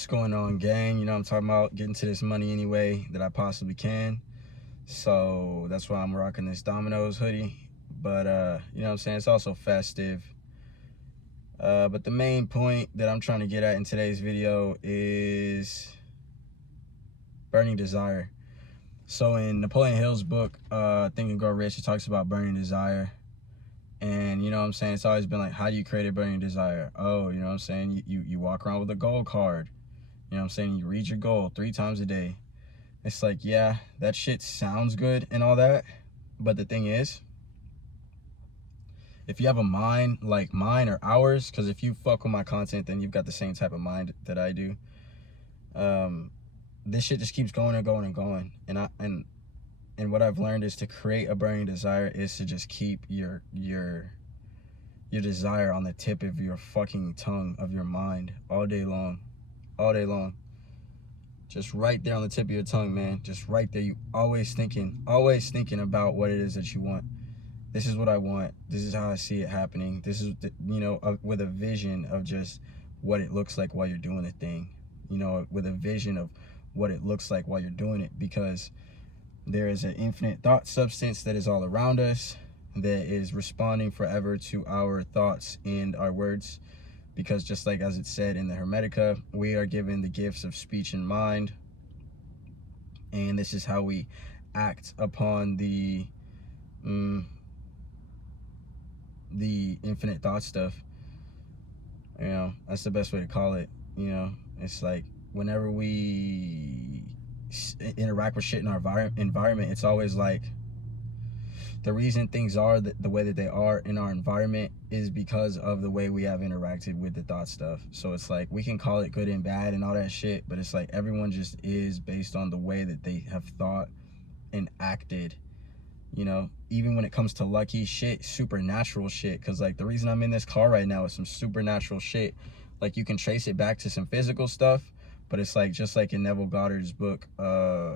What's going on, gang? You know what I'm talking about, getting to this money any way that I possibly can. So that's why I'm rocking this Domino's hoodie. But you know what I'm saying, it's also festive. But the main point that I'm trying to get at in today's video is burning desire. So in Napoleon Hill's book, Think and Grow Rich, he talks about burning desire. And you know what I'm saying, it's always been like, how do you create a burning desire? Oh, you know what I'm saying, you walk around with a goal card. You know what I'm saying? You read your goal 3 times a day. It's like, yeah, that shit sounds good and all that. But the thing is, if you have a mind like mine or ours, because if you fuck with my content, then you've got the same type of mind that I do. This shit just keeps going and going and going. And what I've learned is to create a burning desire is to just keep your desire on the tip of your fucking tongue of your mind all day long. All day long. Just right there on the tip of your tongue, man. Just right there. You always thinking about what it is that you want. This is what I want. This is how I see it happening. This is, with a vision of just what it looks like while you're doing the thing. You know, with a vision of what it looks like while you're doing it. Because there is an infinite thought substance that is all around us that is responding forever to our thoughts and our words. Because just like as it said in the Hermetica, we are given the gifts of speech and mind. And this is how we act upon the infinite thought stuff. You know, that's the best way to call it. You know, it's like whenever we interact with shit in our environment, it's always like, the reason things are the way that they are in our environment is because of the way we have interacted with the thought stuff. So it's like, we can call it good and bad and all that shit, but it's like everyone just is based on the way that they have thought and acted. You know, even when it comes to lucky shit, supernatural shit, because like the reason I'm in this car right now is some supernatural shit. Like you can trace it back to some physical stuff, but it's like, just like in Neville Goddard's book,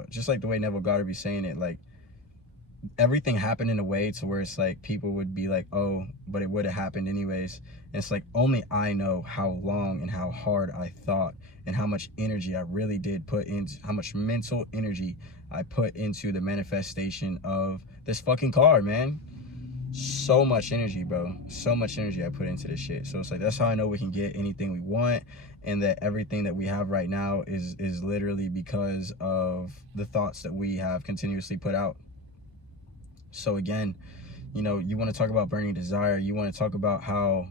just like the way Neville Goddard be saying it, like everything happened in a way to where it's like people would be like, oh, but it would have happened anyways. And it's like, only I know how long and how hard I thought and how much energy I really did put into, how much mental energy I put into the manifestation of this fucking car, man. So much energy, bro. So much energy I put into this shit. So it's like, that's how I know we can get anything we want, and that everything that we have right now is literally because of the thoughts that we have continuously put out. So again, you know, you want to talk about burning desire. You want to talk about how,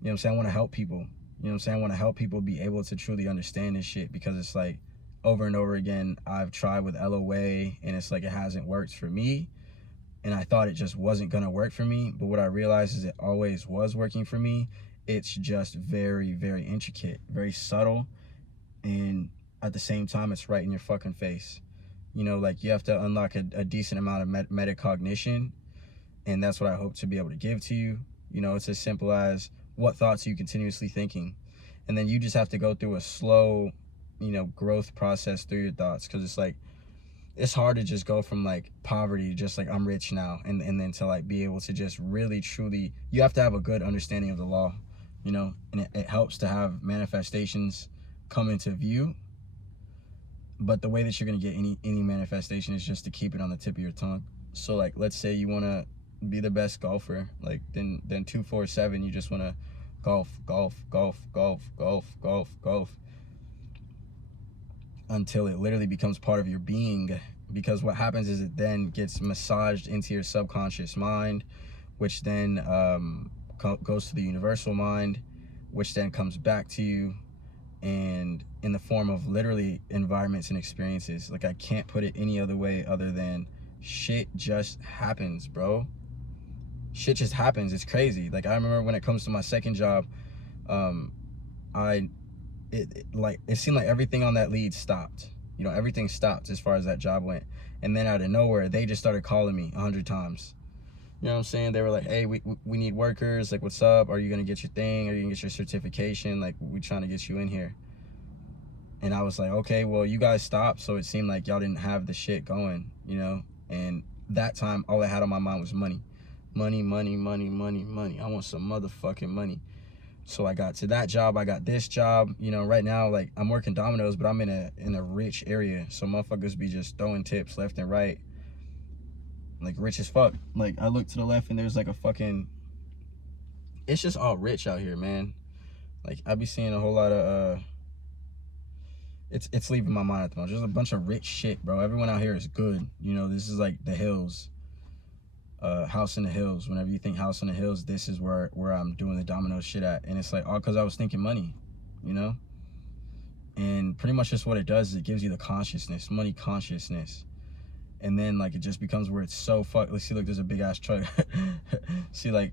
you know what I'm saying, I want to help people. You know what I'm saying? I want to help people be able to truly understand this shit, because it's like, over and over again, I've tried with LOA, and it's like, it hasn't worked for me. And I thought it just wasn't going to work for me. But what I realized is it always was working for me. It's just very, very intricate, very subtle. And at the same time, it's right in your fucking face. You know, like, you have to unlock a decent amount of metacognition, and that's what I hope to be able to give to you. You know, it's as simple as, what thoughts are you continuously thinking? And then you just have to go through a slow, you know, growth process through your thoughts, because it's like, it's hard to just go from like poverty to just like, I'm rich now, and then to like be able to just really truly, you have to have a good understanding of the law, you know. And it helps to have manifestations come into view. But the way that you're going to get any manifestation is just to keep it on the tip of your tongue. So like, let's say you want to be the best golfer, like then 247, you just want to golf until it literally becomes part of your being. Because what happens is it then gets massaged into your subconscious mind, which then goes to the universal mind, which then comes back to you, and in the form of literally environments and experiences. Like, I can't put it any other way other than shit just happens, bro. Shit just happens. It's crazy. Like, I remember when it comes to my second job, it seemed like everything on that lead stopped. You know, everything stopped as far as that job went. And then out of nowhere, they just started calling me 100 times. You know what I'm saying? They were like, hey, we need workers. Like, what's up? Are you going to get your thing? Are you going to get your certification? Like, we trying to get you in here. And I was like, okay, well, you guys stopped, so it seemed like y'all didn't have the shit going, you know? And that time, all I had on my mind was money. Money, money, money, money, money. I want some motherfucking money. So I got to that job, I got this job. You know, right now, like, I'm working dominoes, but I'm in a rich area, so motherfuckers be just throwing tips left and right, like rich as fuck. Like, I look to the left and there's like a fucking, it's just all rich out here, man. Like, I be seeing a whole lot of it's leaving my mind at the moment. There's a bunch of rich shit, bro. Everyone out here is good. You know, this is like the hills, house in the hills. Whenever you think house in the hills, this is where I'm doing the domino shit at. And it's like all because I was thinking money, you know. And pretty much just what it does is it gives you the consciousness, money consciousness. And then like it just becomes where it's so fuck. Let's see, look, there's a big ass truck. See, like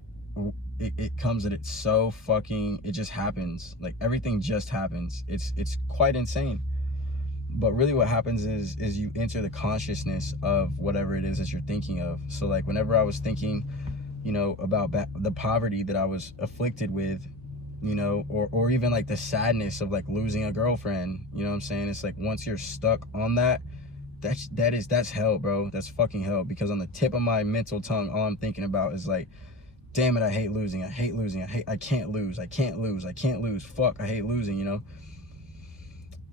it comes and it's so fucking, it just happens. Like everything just happens. It's quite insane. But really what happens is you enter the consciousness of whatever it is that you're thinking of. So like whenever I was thinking, you know, about the poverty that I was afflicted with, you know, or even like the sadness of like losing a girlfriend, you know what I'm saying? It's like once you're stuck on that, that's hell, bro. That's fucking hell. Because on the tip of my mental tongue, all I'm thinking about is like, damn it, I hate losing. I hate losing. I can't lose. I can't lose. I can't lose. Fuck, I hate losing, you know?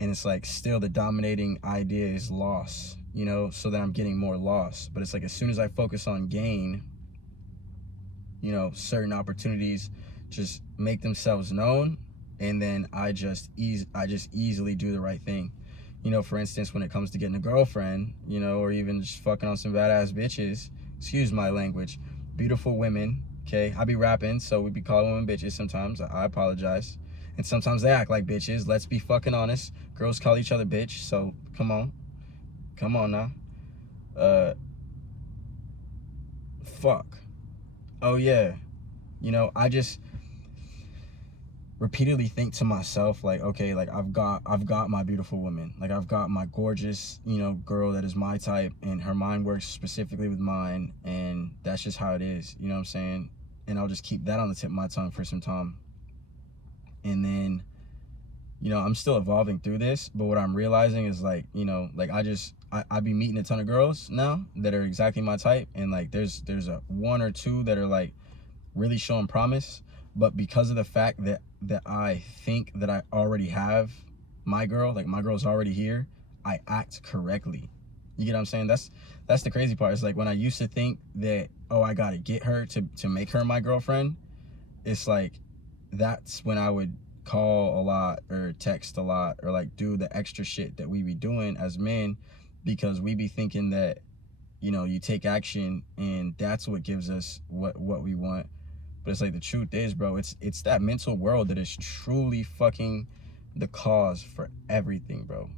And it's like still the dominating idea is loss, you know, so that I'm getting more loss. But it's like as soon as I focus on gain, you know, certain opportunities just make themselves known, and then I just easily do the right thing. You know, for instance, when it comes to getting a girlfriend, you know, or even just fucking on some badass bitches, excuse my language, beautiful women, okay? I be rapping, so we be calling women bitches sometimes. I apologize. And sometimes they act like bitches. Let's be fucking honest. Girls call each other bitch, so come on. Come on now. Fuck. Oh yeah. You know, I just repeatedly think to myself like, okay, like I've got my beautiful woman. Like I've got my gorgeous, you know, girl that is my type, and her mind works specifically with mine, and that's just how it is. You know what I'm saying? And I'll just keep that on the tip of my tongue for some time. And then, you know, I'm still evolving through this, but what I'm realizing is like, you know, like I be meeting a ton of girls now that are exactly my type, and like there's a one or two that are like really showing promise, but because of the fact that I think that I already have my girl, like my girl's already here, I act correctly. You get what I'm saying? That's the crazy part. It's like when I used to think that, oh, I gotta get her to make her my girlfriend, it's like that's when I would call a lot or text a lot or like do the extra shit that we be doing as men, because we be thinking that, you know, you take action and that's what gives us what we want. But it's like the truth is, bro, it's that mental world that is truly fucking the cause for everything, bro.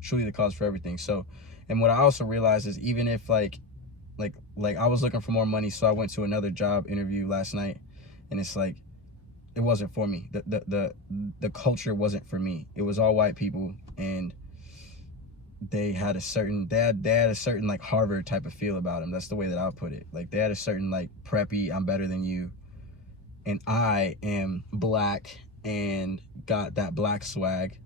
Truly the cause for everything. So, and what I also realized is even if like I was looking for more money, so I went to another job interview last night, and it's like it wasn't for me. The culture wasn't for me. It was all white people, and they had a certain like Harvard type of feel about them. That's the way that I'll put it. Like they had a certain like preppy, I'm better than you, and I am black and got that black swag.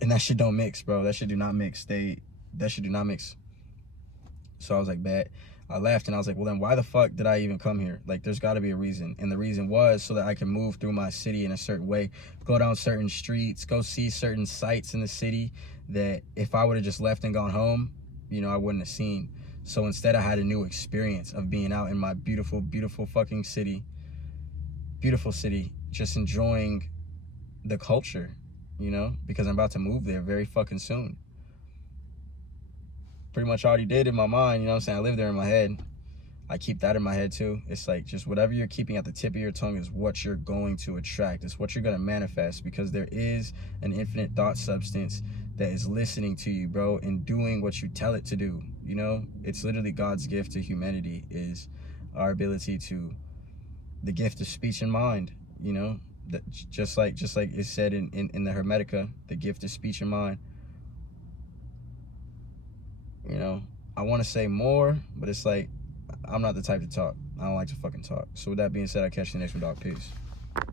And that shit don't mix, bro. That shit do not mix. That shit do not mix. So I was like, bet. I left and I was like, well then why the fuck did I even come here? Like there's gotta be a reason. And the reason was so that I can move through my city in a certain way, go down certain streets, go see certain sights in the city that if I would have just left and gone home, you know, I wouldn't have seen. So instead I had a new experience of being out in my beautiful, beautiful fucking city. Beautiful city. Just enjoying the culture, you know, because I'm about to move there very fucking soon. Pretty much already did in my mind, you know what I'm saying? I live there in my head. I keep that in my head too. It's like just whatever you're keeping at the tip of your tongue is what you're going to attract. It's what you're going to manifest, because there is an infinite thought substance that is listening to you, bro, and doing what you tell it to do. You know, it's literally God's gift to humanity is our ability to, the gift of speech and mind, you know, that just like it said in the Hermetica, the gift of speech and mind. You know, I want to say more, but it's like I'm not the type to talk. I don't like to fucking talk. So with that being said, I'll catch you next one, dog. Peace.